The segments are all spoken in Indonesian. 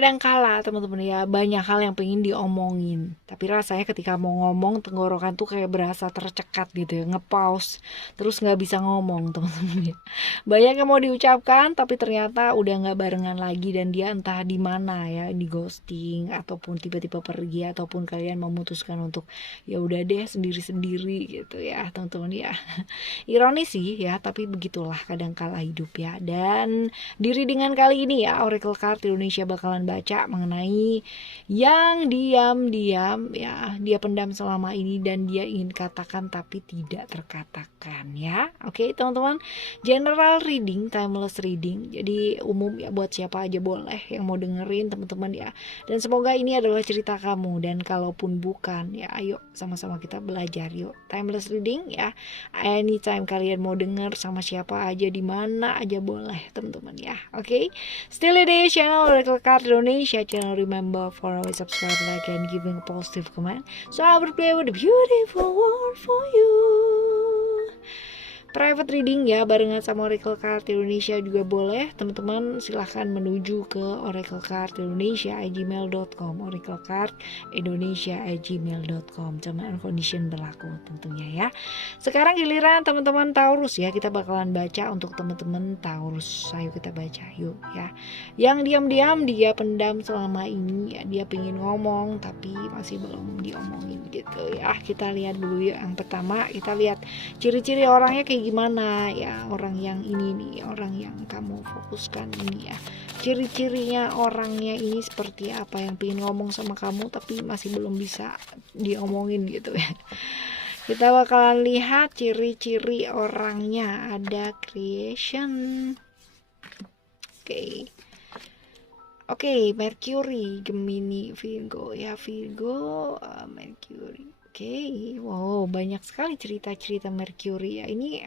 kadangkala teman-teman ya banyak hal yang pengen diomongin, tapi rasanya ketika mau ngomong tenggorokan tuh kayak berasa tercekat gitu ya, ngepause, terus nggak bisa ngomong teman-teman ya. Banyak yang mau diucapkan tapi ternyata udah nggak barengan lagi dan dia entah di mana ya, di ghosting ataupun tiba-tiba pergi ataupun kalian memutuskan untuk ya udah deh sendiri-sendiri gitu ya teman-teman ya. Ironis sih ya, tapi begitulah kadangkala hidup ya. Dan di readingan kali ini ya, Oracle Card Indonesia bakalan baca mengenai yang diam-diam ya, dia pendam selama ini dan dia ingin katakan tapi tidak terkatakan ya. Oke, teman-teman. General reading, timeless reading. Jadi umum ya buat siapa aja boleh yang mau dengerin teman-teman ya. Dan semoga ini adalah cerita kamu dan kalaupun bukan ya ayo sama-sama kita belajar yuk. Timeless reading ya. Anytime kalian mau denger sama siapa aja di mana aja boleh teman-teman ya. Oke. Still it is channel Oracle Card Indonesia channel. Remember for always subscribe, like and giving a positive comment. So I will play with a beautiful world for you. Private reading ya barengan sama Oracle Card Indonesia juga boleh. Teman-teman silahkan menuju ke Oracle Card Indonesia @gmail.com, Oracle Card Indonesia @gmail.com. Terms and condition berlaku tentunya ya. Sekarang giliran teman-teman Taurus ya, kita bakalan baca untuk teman-teman Taurus. Ayo kita baca yuk ya. Yang diam-diam dia pendam selama ini ya, dia pengen ngomong tapi masih belum diomongin gitu ya. Kita lihat dulu ya. Yang pertama kita lihat ciri-ciri orangnya kayak gimana ya, orang yang ini nih, orang yang kamu fokuskan ini ya, ciri-cirinya orangnya ini seperti apa, yang pengen ngomong sama kamu tapi masih belum bisa diomongin gitu ya. Kita bakalan lihat ciri-ciri orangnya. Ada creation. Oke, Mercury, Gemini, Virgo ya, Virgo, Mercury. Oke, wow banyak sekali cerita-cerita Mercury ya. Ini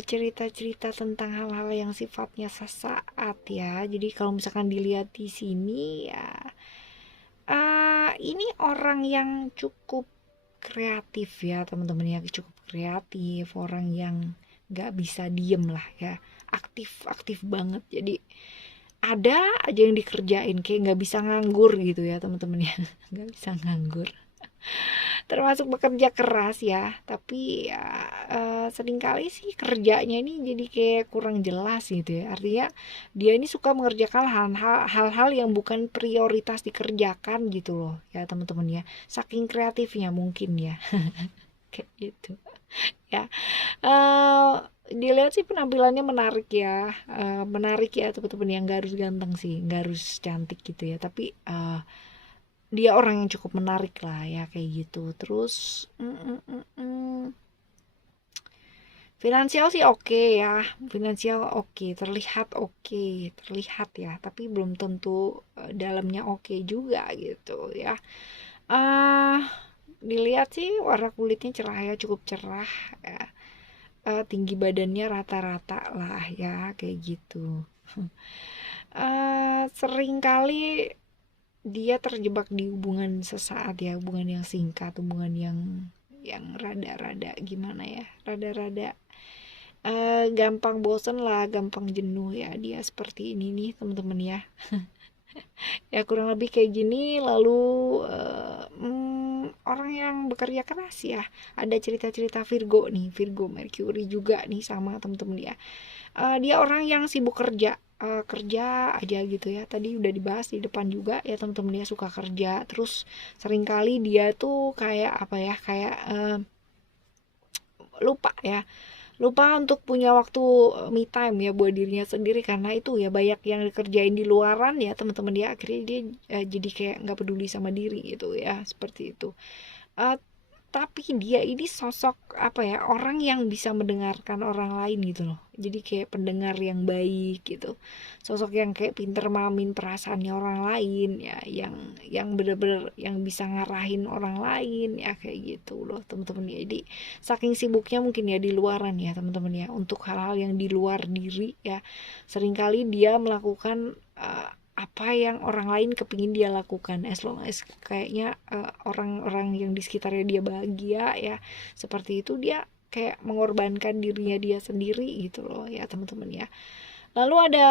cerita-cerita tentang hal-hal yang sifatnya sesaat ya. Jadi kalau misalkan dilihat di sini ya, ini orang yang cukup kreatif ya teman-teman ya, cukup kreatif, orang yang nggak bisa diem lah ya, aktif banget. Jadi ada aja yang dikerjain, kayak nggak bisa nganggur gitu ya teman-teman ya. Nggak bisa nganggur, termasuk bekerja keras ya, tapi ya seringkali sih kerjanya ini jadi kayak kurang jelas gitu ya. Artinya dia ini suka mengerjakan hal-hal yang bukan prioritas dikerjakan gitu loh ya teman-teman ya, saking kreatifnya mungkin ya. Kayak gitu ya. Dilihat sih penampilannya menarik ya, menarik ya teman-teman yang gak harus ganteng sih, gak harus cantik gitu ya, tapi dia orang yang cukup menarik lah ya kayak gitu. Terus finansial sih oke ya, finansial oke, terlihat ya, tapi belum tentu dalamnya oke juga gitu ya. Dilihat sih warna kulitnya cerah ya, cukup cerah ya. Tinggi badannya rata-rata lah ya kayak gitu. Seringkali dia terjebak di hubungan sesaat ya, hubungan yang singkat, hubungan yang rada-rada gimana ya, rada-rada gampang bosen lah, gampang jenuh ya, dia seperti ini nih teman-teman ya. Ya kurang lebih kayak gini. Lalu orang yang bekerja keras ya, ada cerita-cerita Virgo nih, Virgo Mercury juga nih sama temen-temen dia. Dia orang yang sibuk kerja, kerja aja gitu ya. Tadi udah dibahas di depan juga ya temen-temen, dia suka kerja. Terus seringkali dia tuh kayak apa ya, kayak lupa untuk punya waktu me time ya buat dirinya sendiri, karena itu ya banyak yang dikerjain di luaran ya teman-teman ya. Akhirnya dia jadi kayak nggak peduli sama diri gitu ya, seperti itu. uh, tapi dia ini sosok apa ya, orang yang bisa mendengarkan orang lain gitu loh, jadi kayak pendengar yang baik gitu, sosok yang kayak pinter mamin perasaannya orang lain ya, yang bener-bener yang bisa ngarahin orang lain ya kayak gitu loh teman-teman ya. Jadi saking sibuknya mungkin ya di luaran ya teman-teman ya, untuk hal-hal yang di luar diri ya, seringkali dia melakukan apa yang orang lain kepingin dia lakukan, as long as kayaknya orang-orang yang di sekitarnya dia bahagia ya, seperti itu dia kayak mengorbankan dirinya dia sendiri gitu loh ya teman-teman ya. Lalu ada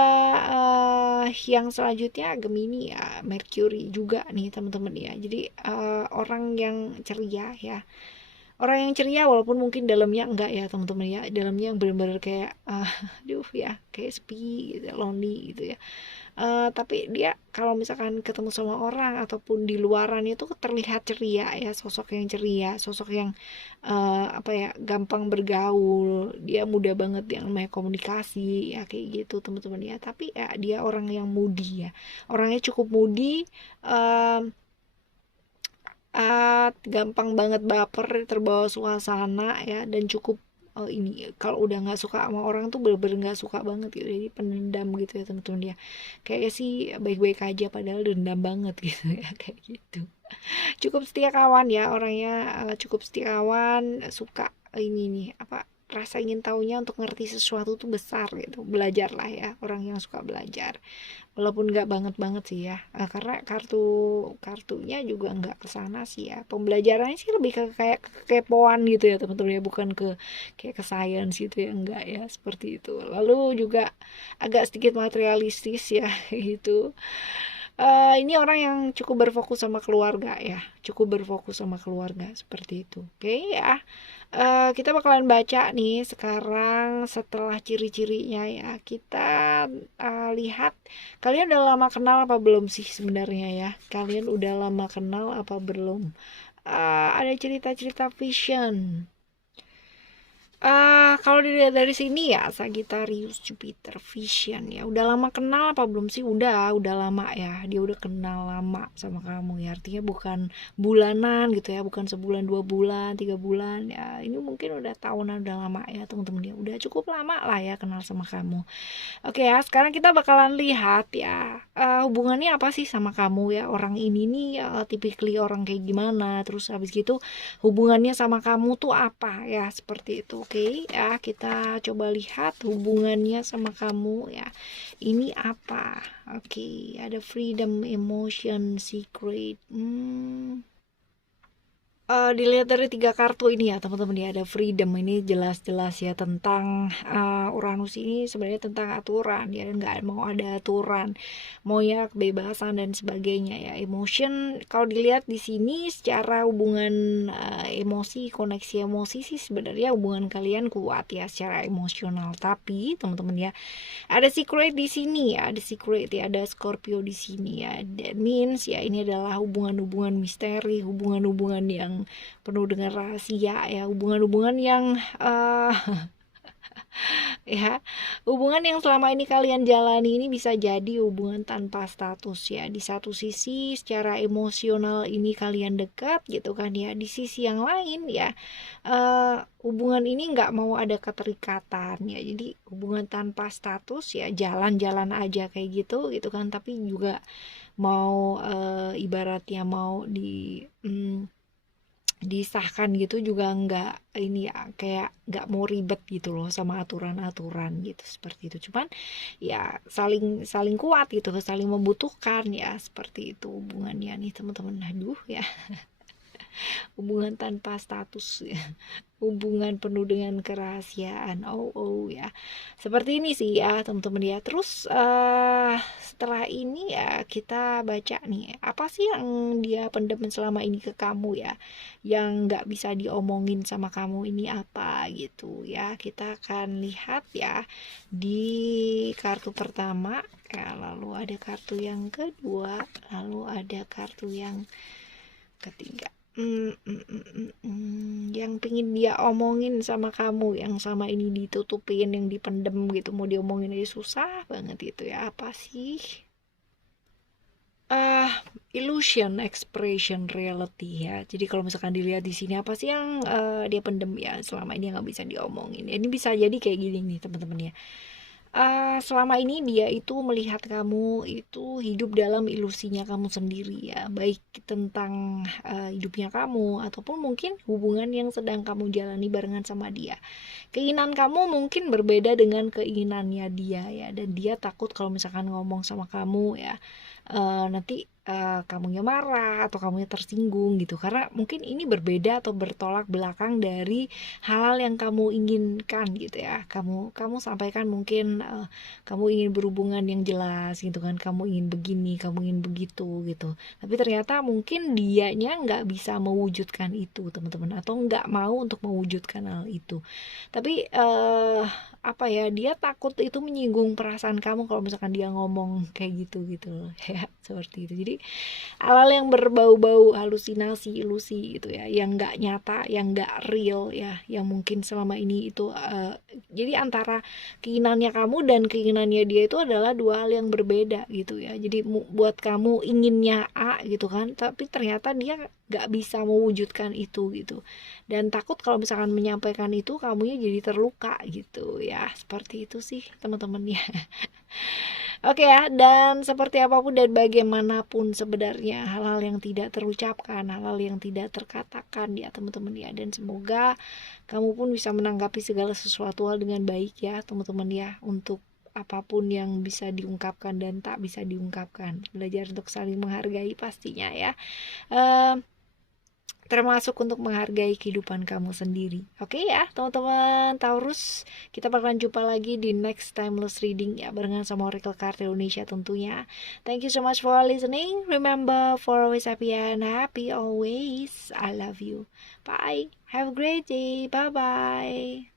yang selanjutnya Gemini ya, Mercury juga nih teman-teman ya. Jadi orang yang ceria ya. Orang yang ceria walaupun mungkin dalamnya enggak ya teman-teman ya. Dalamnya yang benar-benar kayak aduh ya, kayak sepi gitu, lonely gitu ya. Tapi dia kalau misalkan ketemu sama orang ataupun di luaran itu terlihat ceria ya, sosok yang ceria, sosok yang apa ya, gampang bergaul, dia mudah banget yang namanya komunikasi ya kayak gitu teman-teman ya. Tapi ya dia orang yang moody ya, orangnya cukup moody, um, gampang banget baper, terbawa suasana ya, dan cukup ini kalau udah nggak suka sama orang tuh bener-bener nggak suka banget gitu, jadi pendendam gitu ya teman-teman ya. Kayaknya sih baik-baik aja padahal dendam banget gitu ya kayak gitu. Cukup setia kawan ya orangnya, cukup setia kawan, suka ini nih apa, rasa ingin tahunya untuk ngerti sesuatu tuh besar gitu. Belajar lah ya, orang yang suka belajar walaupun nggak banget sih ya. Karena kartunya juga nggak ke sana sih ya, pembelajarannya sih lebih ke kayak kekepoan gitu ya teman-teman ya, bukan ke kayak ke science gitu ya, enggak ya seperti itu. Lalu juga agak sedikit materialistis ya gitu. Ini orang yang cukup berfokus sama keluarga ya, cukup berfokus sama keluarga seperti itu. Oke ya. Kita bakalan baca nih sekarang setelah ciri-cirinya ya. Kita lihat kalian udah lama kenal apa belum sih sebenarnya ya. Kalian udah lama kenal apa belum? Ada cerita-cerita vision. Kalau dilihat dari sini ya, Sagittarius, Jupiter, Vision ya. Udah lama kenal apa belum sih? Udah lama ya. Dia udah kenal lama sama kamu ya. Artinya bukan bulanan gitu ya, bukan sebulan, 2 bulan, 3 bulan ya. Ini mungkin udah tahunan, udah lama ya teman-teman ya. Udah cukup lama lah ya kenal sama kamu. Oke ya, sekarang kita bakalan lihat ya, hubungannya apa sih sama kamu ya. Orang ini nih typically orang kayak gimana. Terus habis gitu hubungannya sama kamu tuh apa ya, seperti itu. Oke ya, kita coba lihat hubungannya sama kamu ya, ini apa. Oke, ada freedom, emotion, secret. Dilihat dari 3 kartu ini ya teman-teman ya, ada freedom, ini jelas-jelas ya tentang Uranus ini sebenarnya tentang aturan ya, nggak mau ada aturan, maunya kebebasan dan sebagainya ya. Emotion kalau dilihat di sini secara hubungan emosi, koneksi emosi sih sebenarnya hubungan kalian kuat ya secara emosional. Tapi teman-teman ya, ada secret di sini ya, ada secret ya, ada Scorpio di sini ya. That means ya ini adalah hubungan-hubungan misteri, hubungan-hubungan yang penuh dengan rahasia ya, hubungan-hubungan yang ya, hubungan yang selama ini kalian jalani ini bisa jadi hubungan tanpa status ya. Di satu sisi secara emosional ini kalian dekat gitu kan ya, di sisi yang lain ya hubungan ini nggak mau ada keterikatan ya, jadi hubungan tanpa status ya, jalan-jalan aja kayak gitu gitu kan. Tapi juga mau ibaratnya mau disahkan gitu juga nggak ini ya, kayak nggak mau ribet gitu loh sama aturan-aturan gitu, seperti itu. Cuman ya saling saling kuat gitu, saling membutuhkan ya, seperti itu hubungannya nih teman-teman. Aduh ya, hubungan tanpa status ya. Hubungan penuh dengan kerahasiaan. Oh ya, seperti ini sih ya teman-teman ya. Terus setelah ini ya kita baca nih, apa sih yang dia pendam selama ini ke kamu ya, yang nggak bisa diomongin sama kamu, ini apa gitu ya. Kita akan lihat ya di kartu pertama ya, lalu ada kartu yang kedua, lalu ada kartu yang ketiga. Yang pengen dia omongin sama kamu, yang sama ini ditutupin, yang dipendem gitu, mau diomongin aja susah banget gitu ya. Apa sih? Illusion, expression, reality ya. Jadi kalau misalkan dilihat di sini, apa sih yang dia pendem ya selama ini nggak bisa diomongin. Ini bisa jadi kayak gini nih teman-teman ya. Selama ini dia itu melihat kamu itu hidup dalam ilusinya kamu sendiri ya, baik tentang hidupnya kamu ataupun mungkin hubungan yang sedang kamu jalani barengan sama dia. Keinginan kamu mungkin berbeda dengan keinginannya dia ya, dan dia takut kalau misalkan ngomong sama kamu ya, nanti kamunya marah atau kamunya tersinggung gitu, karena mungkin ini berbeda atau bertolak belakang dari hal-hal yang kamu inginkan gitu ya. Kamu sampaikan mungkin kamu ingin berhubungan yang jelas gitu kan, kamu ingin begini, kamu ingin begitu gitu, tapi ternyata mungkin dianya nggak bisa mewujudkan itu teman-teman, atau nggak mau untuk mewujudkan hal itu. Tapi apa ya, dia takut itu menyinggung perasaan kamu kalau misalkan dia ngomong kayak gitu gitu loh ya, seperti itu. Jadi hal-hal yang berbau-bau halusinasi, ilusi gitu ya, yang nggak nyata, yang nggak real ya, yang mungkin selama ini itu jadi antara keinginannya kamu dan keinginannya dia itu adalah dua hal yang berbeda gitu ya. Jadi buat kamu inginnya A gitu kan, tapi ternyata dia nggak bisa mewujudkan itu gitu, dan takut kalau misalkan menyampaikan itu kamunya jadi terluka gitu ya. Seperti itu sih teman-teman ya. Oke ya, dan seperti apapun dan bagaimanapun sebenarnya hal-hal yang tidak terucapkan, hal-hal yang tidak terkatakan ya teman-teman ya, dan semoga kamu pun bisa menanggapi segala sesuatu hal dengan baik ya teman-teman ya, untuk apapun yang bisa diungkapkan dan tak bisa diungkapkan. Belajar untuk saling menghargai pastinya ya. Termasuk untuk menghargai kehidupan kamu sendiri. Oke ya teman-teman Taurus, kita bakalan jumpa lagi di next timeless reading ya, barengan sama Oracle Card Indonesia tentunya. Thank you so much for listening. Remember for always happy and happy always. I love you. Bye. Have a great day. Bye bye.